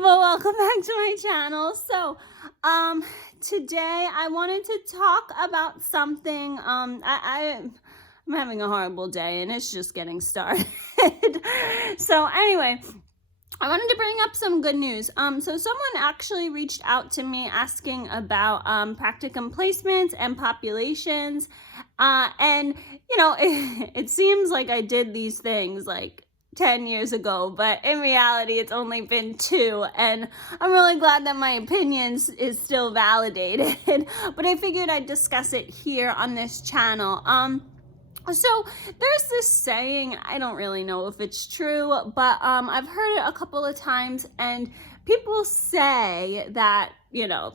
people, welcome back to my channel. So today I wanted to talk about something. I'm having a horrible day and it's just getting started. So anyway, I wanted to bring up some good news. So someone actually reached out to me asking about practicum placements and populations, and you know, it seems like I did these things like 10 years ago, but in reality it's only been 2, and I'm really glad that my opinions is still validated. But I figured I'd discuss it here on this channel. So there's this saying, I don't really know if it's true, but I've heard it a couple of times, and people say that, you know,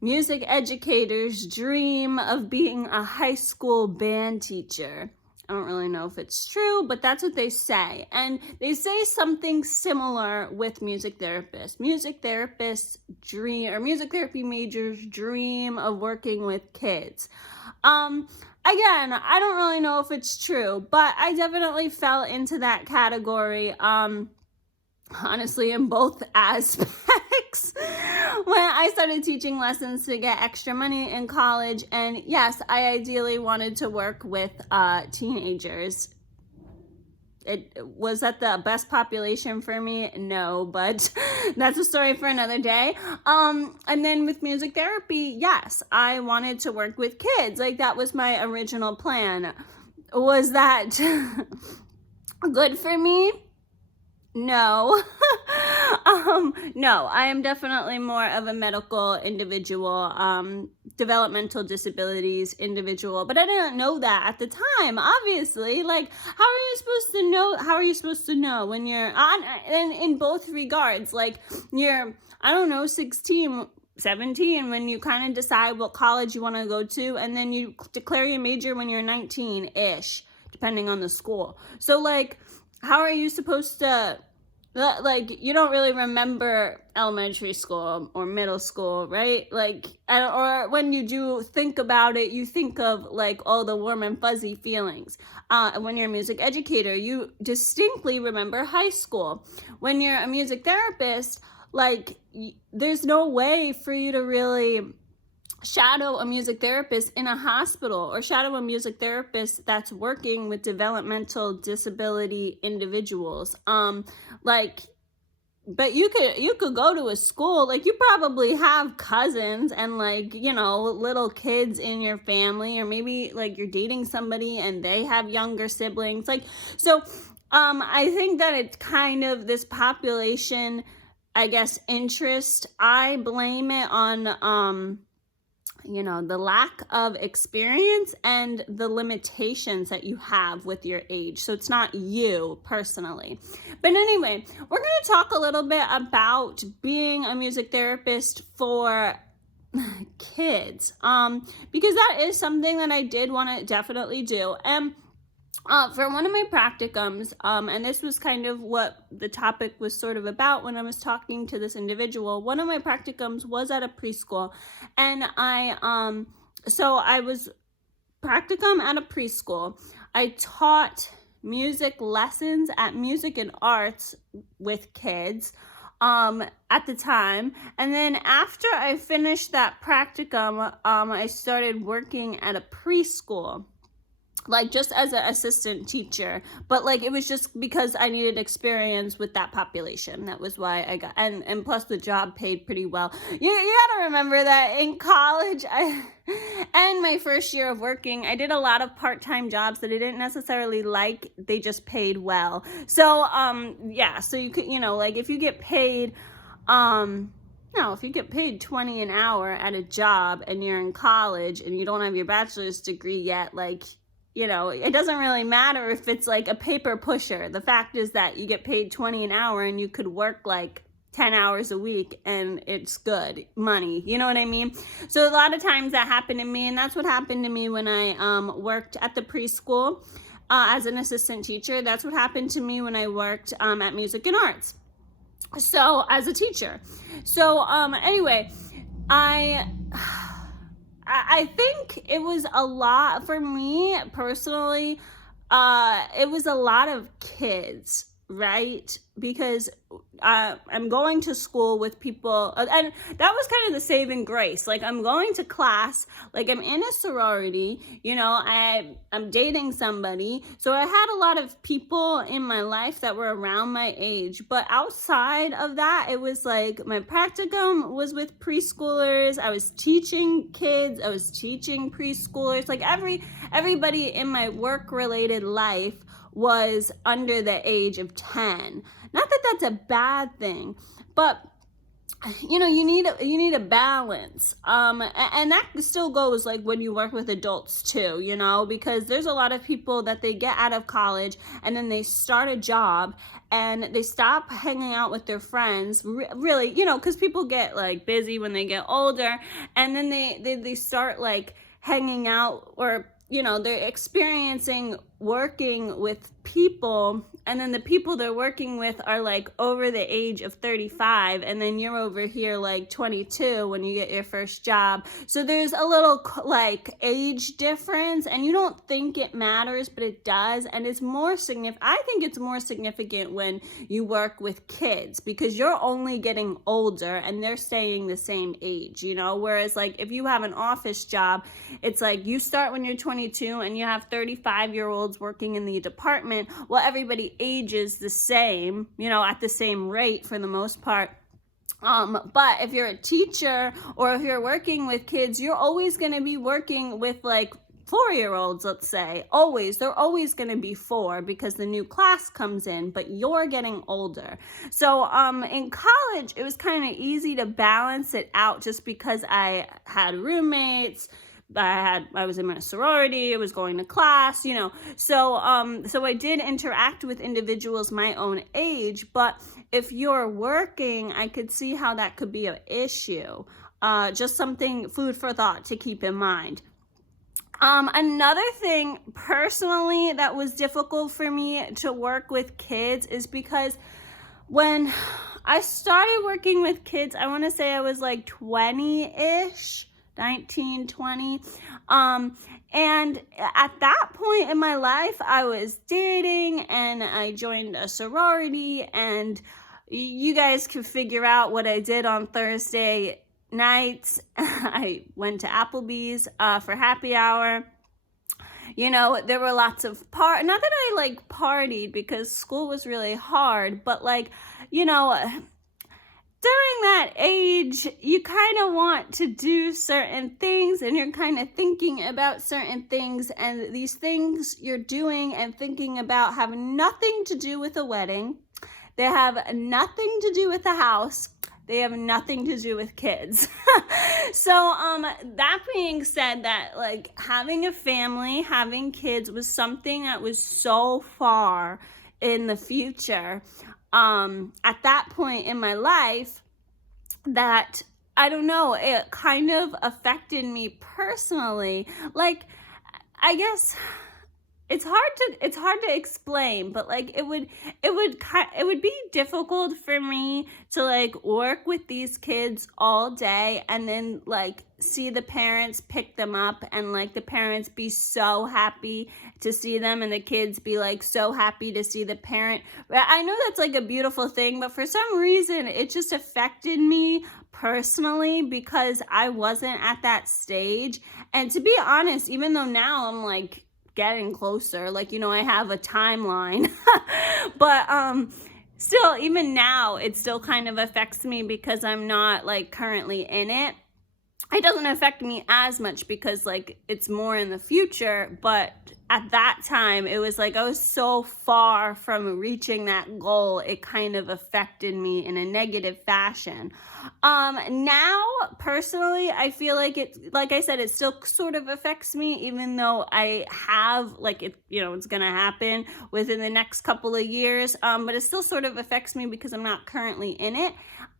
music educators dream of being a high school band teacher. I don't really know if it's true, but that's what they say. And they say something similar with music therapists. Music therapists dream, or music therapy majors dream of working with kids. Again, I don't really know if it's true, but I definitely fell into that category, honestly, in both aspects. When I started teaching lessons to get extra money in college, and yes, I ideally wanted to work with teenagers. Was that the best population for me? No, but that's a story for another day. And then with music therapy, yes, I wanted to work with kids. Like, that was my original plan. Was that good for me? No. No, I am definitely more of a medical individual, developmental disabilities individual, but I didn't know that at the time, obviously. Like, how are you supposed to know? How are you supposed to know when you're on, and in both regards, like, you're, I don't know, 16, 17, when you kind of decide what college you want to go to, and then you declare your major when you're 19-ish, depending on the school. So, like, how are you supposed to, like, you don't really remember elementary school or middle school, right? Like, or when you do think about it, you think of, like, all the warm and fuzzy feelings. When you're a music educator, you distinctly remember high school. When you're a music therapist, like, there's no way for you to really shadow a music therapist in a hospital, or shadow a music therapist that's working with developmental disability individuals. Like, but you could go to a school, like, you probably have cousins and, like, you know, little kids in your family, or maybe like you're dating somebody and they have younger siblings. Like, so I think that it's kind of this population, I guess, interest. I blame it on you know, the lack of experience and the limitations that you have with your age. So it's not you personally. But anyway, we're going to talk a little bit about being a music therapist for kids, because that is something that I did want to definitely do. And for one of my practicums, and this was kind of what the topic was sort of about when I was talking to this individual, one of my practicums was at a preschool, and so I was practicum at a preschool. I taught music lessons at Music and Arts with kids at the time, and then after I finished that practicum, I started working at a preschool, like, just as an assistant teacher. But, like, it was just because I needed experience with that population. That was why I got, and plus the job paid pretty well. You gotta remember that in college, and my first year of working, I did a lot of part-time jobs that I didn't necessarily like. They just paid well. So, yeah, so you could, you know, like, if you get paid, if you get paid $20 an hour at a job and you're in college and you don't have your bachelor's degree yet, like, you know, it doesn't really matter if it's like a paper pusher. The fact is that you get paid $20 an hour and you could work like 10 hours a week and it's good money. You know what I mean? So a lot of times that happened to me, and that's what happened to me when I worked at the preschool as an assistant teacher. That's what happened to me when I worked at Music and Arts, so as a teacher. So anyway, I think it was a lot for me personally. It was a lot of kids right? Because I'm going to school with people, and that was kind of the saving grace. Like, I'm going to class, like I'm in a sorority, I'm dating somebody. So I had a lot of people in my life that were around my age. But outside of that, it was like my practicum was with preschoolers. I was teaching kids. I was teaching preschoolers. Like everybody in my work-related life was under the age of 10. Not that that's a bad thing, but you need a balance. And that still goes like when you work with adults too, because there's a lot of people that they get out of college and then they start a job and they stop hanging out with their friends, really, because people get like busy when they get older, and then they start like hanging out, or they're experiencing working with people, and then the people they're working with are like over the age of 35, and then you're over here like 22 when you get your first job. So there's a little like age difference, and you don't think it matters, but it does. And it's more significant. I think it's more significant when you work with kids, because you're only getting older and they're staying the same age, whereas like if you have an office job, it's like you start when you're 22 and you have 35-year-olds working in the department. Well, everybody ages the same, at the same rate for the most part. But if you're a teacher or if you're working with kids, you're always going to be working with like 4-year-olds, let's say. They're always going to be 4 because the new class comes in, but you're getting older. So in college, it was kind of easy to balance it out just because I had roommates. I was in my sorority, I was going to class, so I did interact with individuals my own age. But if you're working, I could see how that could be an issue. Just something, food for thought to keep in mind. Another thing personally that was difficult for me to work with kids is because when I started working with kids, I want to say I was like 20-ish, 19, 20. And at that point in my life, I was dating and I joined a sorority, and you guys can figure out what I did on Thursday nights. I went to Applebee's for happy hour. There were lots of not that I like partied because school was really hard, but like, during that age, you kind of want to do certain things, and you're kind of thinking about certain things, and these things you're doing and thinking about have nothing to do with a wedding. They have nothing to do with a house. They have nothing to do with kids. So that being said, that like having a family, having kids was something that was so far in the future. At that point in my life, that I don't know, it kind of affected me personally. Like, I guess it's hard to explain, but like it would be difficult for me to like work with these kids all day and then like see the parents pick them up and like the parents be so happy to see them and the kids be like so happy to see the parent. I know that's like a beautiful thing, but for some reason it just affected me personally because I wasn't at that stage. And to be honest, even though now I'm like getting closer, like, I have a timeline, but still, even now, it still kind of affects me because I'm not like currently in it. It doesn't affect me as much because like it's more in the future, but at that time it was like I was so far from reaching that goal, it kind of affected me in a negative fashion. Now personally, I feel like like I said, it still sort of affects me, even though I have like it, it's gonna happen within the next couple of years, but it still sort of affects me because I'm not currently in it.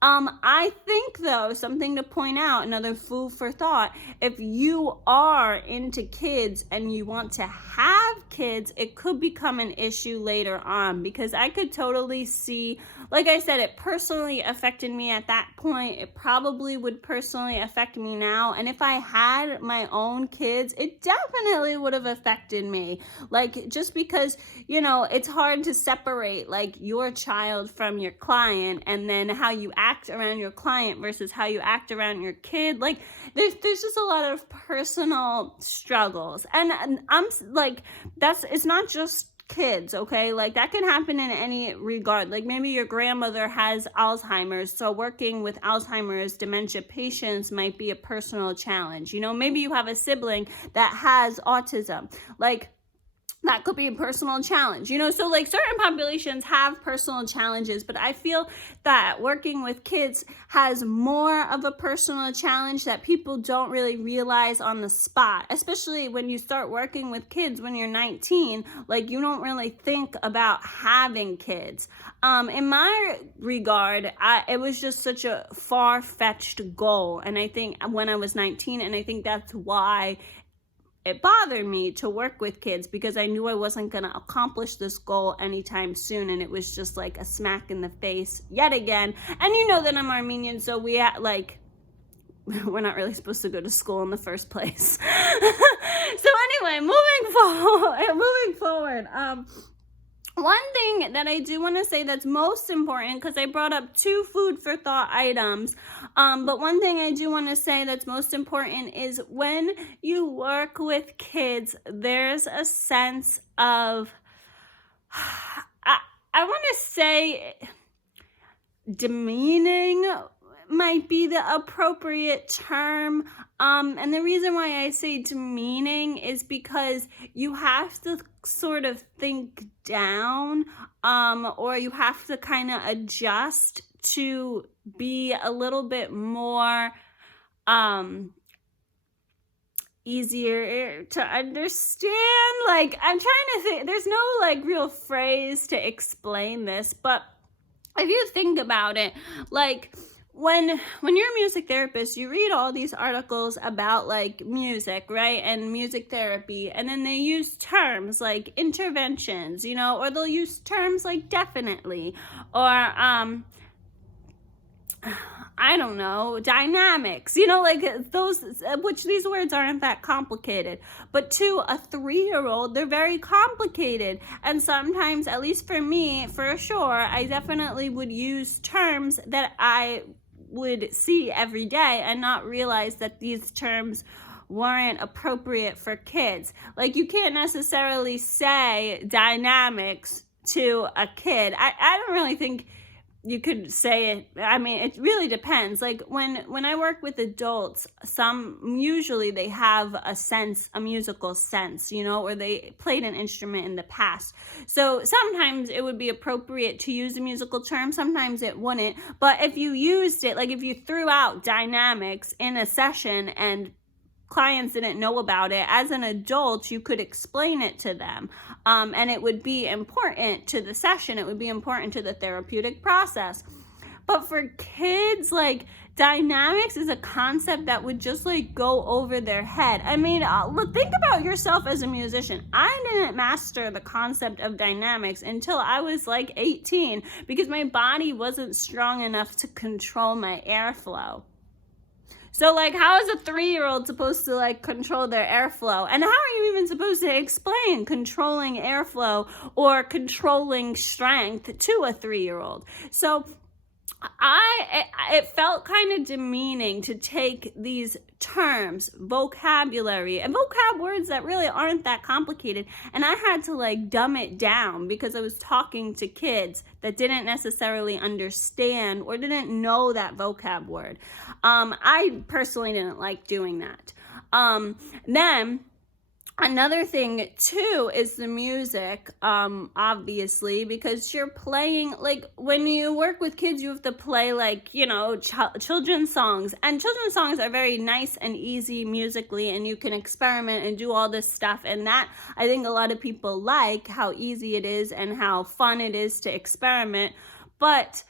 I think though, something to point out, another food for thought, if you are into kids and you want to have kids, it could become an issue later on, because I could totally see, like I said, it personally affected me at that point. It probably would personally affect me now. And if I had my own kids, it definitely would have affected me. Like, just because, it's hard to separate like your child from your client, and then how you act around your client versus how you act around your kid. Like, there's just a lot of personal struggles. And I'm like, it's not just kids, okay? Like, that can happen in any regard. Like, maybe your grandmother has Alzheimer's, so working with Alzheimer's dementia patients might be a personal challenge. Maybe you have a sibling that has autism. Like, that could be a personal challenge, so like certain populations have personal challenges, but I feel that working with kids has more of a personal challenge that people don't really realize on the spot, especially when you start working with kids when you're 19. Like, you don't really think about having kids. In my regard, it was just such a far-fetched goal, and I think when I was 19, and I think that's why it bothered me to work with kids, because I knew I wasn't going to accomplish this goal anytime soon, and it was just like a smack in the face yet again. And you know that I'm Armenian, so we're not really supposed to go to school in the first place. So anyway, moving forward, one thing that I do want to say that's most important, because I brought up 2 food for thought items, but one thing I do want to say that's most important is when you work with kids, there's a sense of, I want to say, demeaning might be the appropriate term. And the reason why I say demeaning is because you have to sort of think down, or you have to kind of adjust to be a little bit more easier to understand. Like, I'm trying to think, there's no like real phrase to explain this, but if you think about it, like, when you're a music therapist, you read all these articles about like music, right? And music therapy. And then they use terms like interventions, or they'll use terms like definitely, or, I don't know, dynamics, like those, which these words aren't that complicated. But to a 3-year-old, they're very complicated. And sometimes, at least for me, for sure, I definitely would use terms that I would see every day and not realize that these terms weren't appropriate for kids. Like, you can't necessarily say dynamics to a kid. I don't really think you could say it. I mean, it really depends. Like, when I work with adults, usually they have a musical sense, or they played an instrument in the past. So sometimes it would be appropriate to use a musical term, sometimes it wouldn't. But if you used it, like if you threw out dynamics in a session and clients didn't know about it, as an adult, you could explain it to them. And it would be important to the session. It would be important to the therapeutic process. But for kids, like, dynamics is a concept that would just like go over their head. I mean, look, think about yourself as a musician. I didn't master the concept of dynamics until I was like 18, because my body wasn't strong enough to control my airflow. So, like, how is a 3-year-old supposed to, like, control their airflow? And how are you even supposed to explain controlling airflow or controlling strength to a 3-year-old? So, it felt kind of demeaning to take these terms, vocabulary, and vocab words that really aren't that complicated, and I had to like dumb it down because I was talking to kids that didn't necessarily understand or didn't know that vocab word. I personally didn't like doing that. Then another thing too is the music, obviously, because you're playing, like, when you work with kids, you have to play, like, you know, children's songs, and children's songs are very nice and easy musically, and you can experiment and do all this stuff, and that, I think a lot of people like how easy it is and how fun it is to experiment. But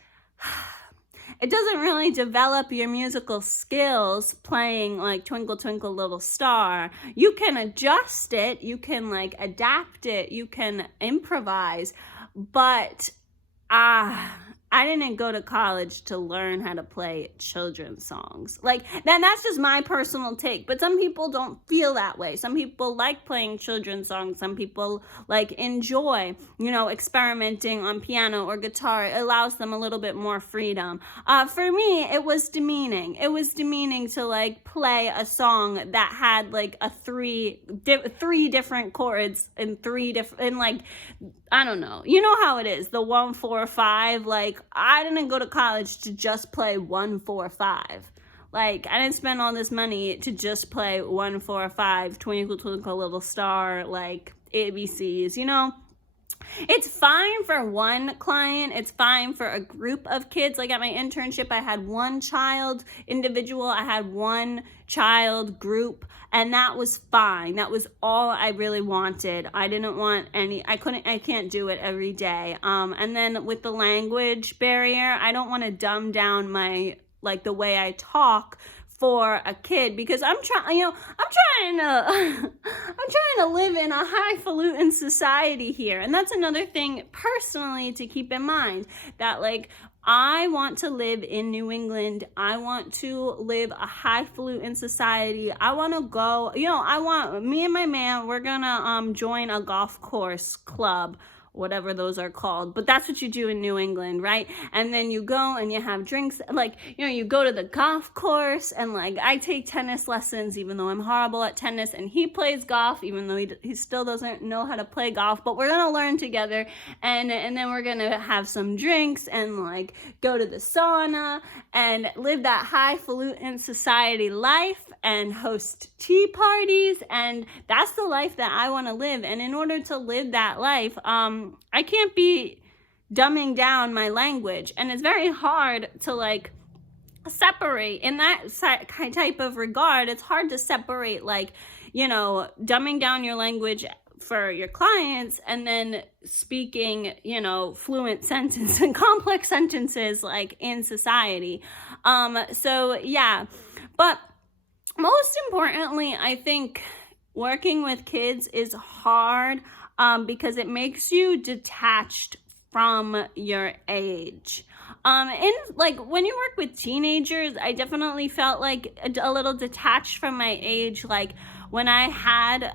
it doesn't really develop your musical skills playing like Twinkle Twinkle Little Star. You can adjust it, you can like adapt it, you can improvise, but I didn't go to college to learn how to play children's songs. Like, then that's just my personal take. But some people don't feel that way. Some people like playing children's songs. Some people like enjoy, experimenting on piano or guitar. It allows them a little bit more freedom. For me, it was demeaning. It was demeaning to like play a song that had like three different chords and like, I don't know. You know how it is, the 1, 4, 5. Like, I didn't go to college to just play 1, 4, 5. Like, I didn't spend all this money to just play 1, 4, 5, Twinkle Twinkle Little Star, like ABCs, It's fine for one client. It's fine for a group of kids. Like at my internship, I had one child individual. I had one child group, and that was fine. That was all I really wanted. I didn't want I can't do it every day. And then with the language barrier, I don't want to dumb down the way I talk for a kid, because I'm trying to live in a highfalutin society here. And that's another thing personally to keep in mind, that like I want to live in New England. I want to live a highfalutin society. I want to go, me and my man, we're gonna join a golf course club, whatever those are called, but that's what you do in New England, right? And then you go and you have drinks, like, you go to the golf course, and like I take tennis lessons, even though I'm horrible at tennis, and he plays golf, even though he still doesn't know how to play golf, but we're gonna learn together, and then we're gonna have some drinks and like go to the sauna and live that highfalutin society life and host tea parties, and that's the life that I want to live. And in order to live that life, I can't be dumbing down my language, and it's very hard to like separate in that type of regard. It's hard to separate like, dumbing down your language for your clients and then speaking, fluent sentence and complex sentences like in society. So yeah, but most importantly, I think working with kids is hard because it makes you detached from your age. And like when you work with teenagers, I definitely felt like a little detached from my age. Like when I had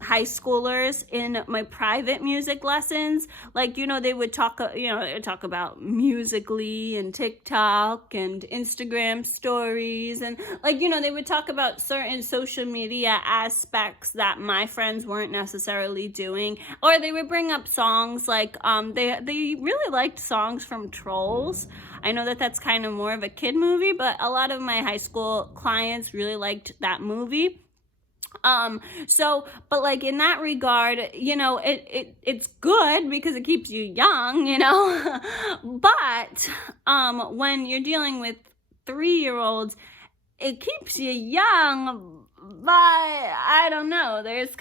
high schoolers in my private music lessons, like, they would talk about Musical.ly and TikTok and Instagram stories, and like, they would talk about certain social media aspects that my friends weren't necessarily doing, or they would bring up songs like they really liked songs from Trolls. I know that that's kind of more of a kid movie, but a lot of my high school clients really liked that movie. But like in that regard, it's good because it keeps you young, but, when you're dealing with 3-year-olds, it keeps you young, but I don't know, there's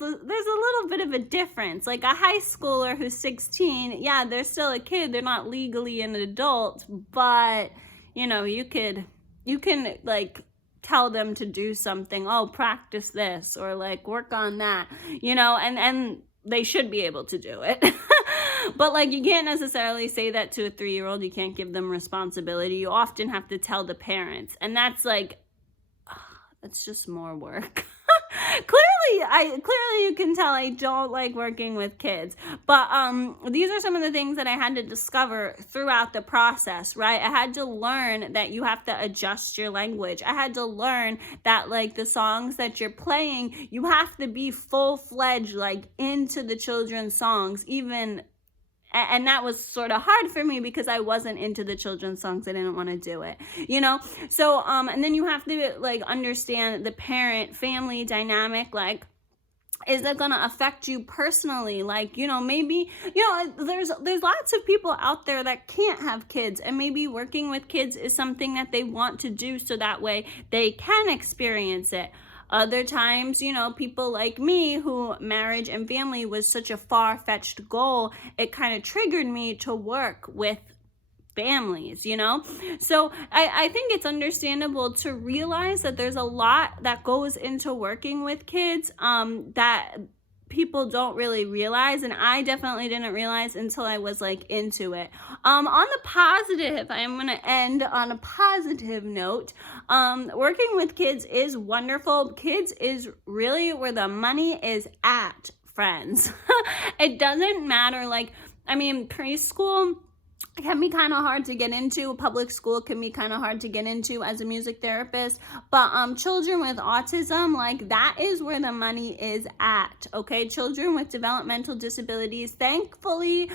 a little bit of a difference. Like a high schooler who's 16, yeah, they're still a kid, they're not legally an adult, but, you can like tell them to do something, practice this, or like work on that, and they should be able to do it. But like you can't necessarily say that to a 3-year-old. You can't give them responsibility. You often have to tell the parents, and that's like, it's just more work. Clearly you can tell I don't like working with kids, but these are some of the things that I had to discover throughout the process, right? I had to learn that you have to adjust your language. I had to learn that like the songs that you're playing, you have to be full-fledged like into the children's songs, and that was sort of hard for me because I wasn't into the children's songs. I didn't want to do it, So, and then you have to like understand the parent-family dynamic. Like, is that going to affect you personally? Like, maybe, there's lots of people out there that can't have kids, and maybe working with kids is something that they want to do so that way they can experience it. Other times, people like me who marriage and family was such a far-fetched goal, it kind of triggered me to work with families, you know? So I think it's understandable to realize that there's a lot that goes into working with kids that people don't really realize, and I definitely didn't realize until I was like into it. On the positive, I am going to end on a positive note. Working with kids is wonderful. Kids is really where the money is at, friends. It doesn't matter, like, I mean, preschool can be kind of hard to get into. Public school can be kind of hard to get into as a music therapist, but children with autism, like, that is where the money is at. Okay, children with developmental disabilities, thankfully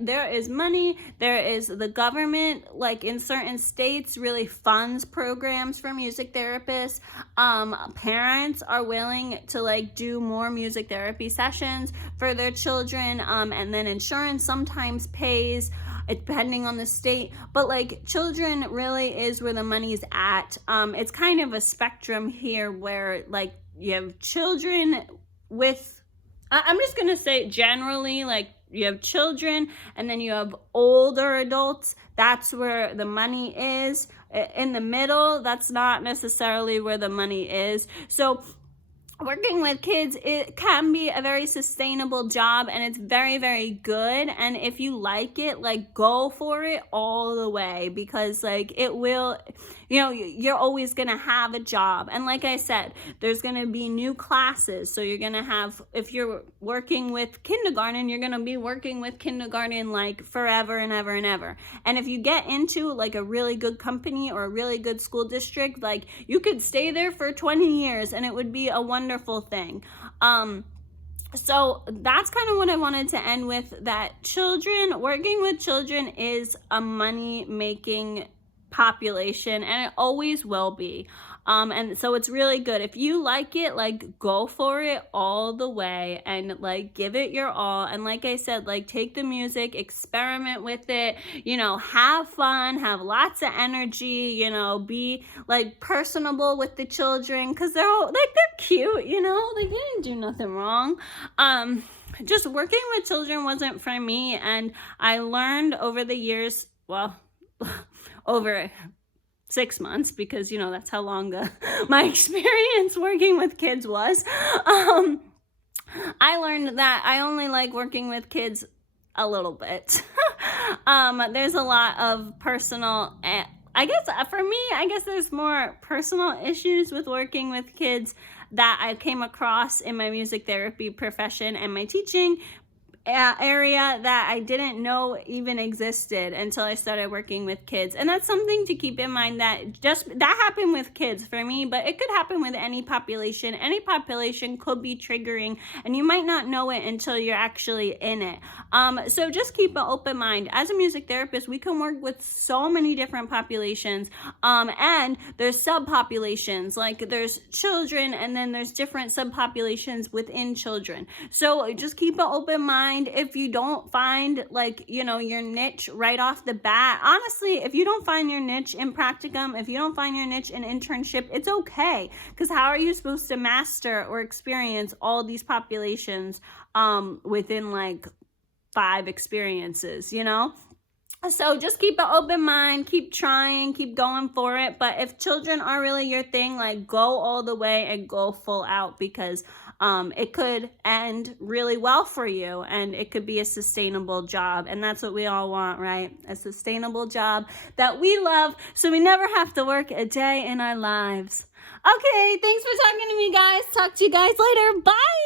there is money. There is, the government, like, in certain states really funds programs for music therapists. Parents are willing to like do more music therapy sessions for their children, and then insurance sometimes pays, depending on the state, but like, children really is where the money's at. It's kind of a spectrum here where like you have children with, I'm just gonna say generally, like, you have children and then you have older adults. That's where the money is. In the middle, that's not necessarily where the money is. So working with kids, it can be a very sustainable job, and it's very, very good. And if you like it, like, go for it all the way, because like, it will, you know, you're always gonna have a job. And like I said, there's gonna be new classes, so you're gonna have, if you're working with kindergarten, you're gonna be working with kindergarten like forever and ever and ever. And if you get into like a really good company or a really good school district, like, you could stay there for 20 years and it would be a wonderful thing. So that's kind of what I wanted to end with, that working with children is a money making population, and it always will be. And so it's really good. If you like it, like, go for it all the way and like give it your all. And like I said, like, take the music, experiment with it, you know, have fun, have lots of energy, you know, be like personable with the children, because they're cute, you know, they didn't do nothing wrong. Just working with children wasn't for me, and I learned over the years, well, over 6 months, because, you know, that's how long my experience working with kids was. I learned that I only like working with kids a little bit. There's a lot of personal, I guess for me, I guess there's more personal issues with working with kids that I came across in my music therapy profession and my teaching area that I didn't know even existed until I started working with kids. And that's something to keep in mind, that happened with kids for me, but it could happen with any population. Any population could be triggering, and you might not know it until you're actually in it. So just keep an open mind. As a music therapist, we can work with so many different populations, and there's subpopulations, like there's children, and then there's different subpopulations within children. So just keep an open mind. If you don't find, like, you know, your niche right off the bat, honestly, if you don't find your niche in practicum, if you don't find your niche in internship, it's okay, because how are you supposed to master or experience all these populations within like 5 experiences, you know? So just keep an open mind, keep trying, keep going for it. But if children are really your thing, like, go all the way and go full out, because it could end really well for you, and it could be a sustainable job. And that's what we all want, right? A sustainable job that we love, so we never have to work a day in our lives. Okay, thanks for talking to me, guys. Talk to you guys later. Bye.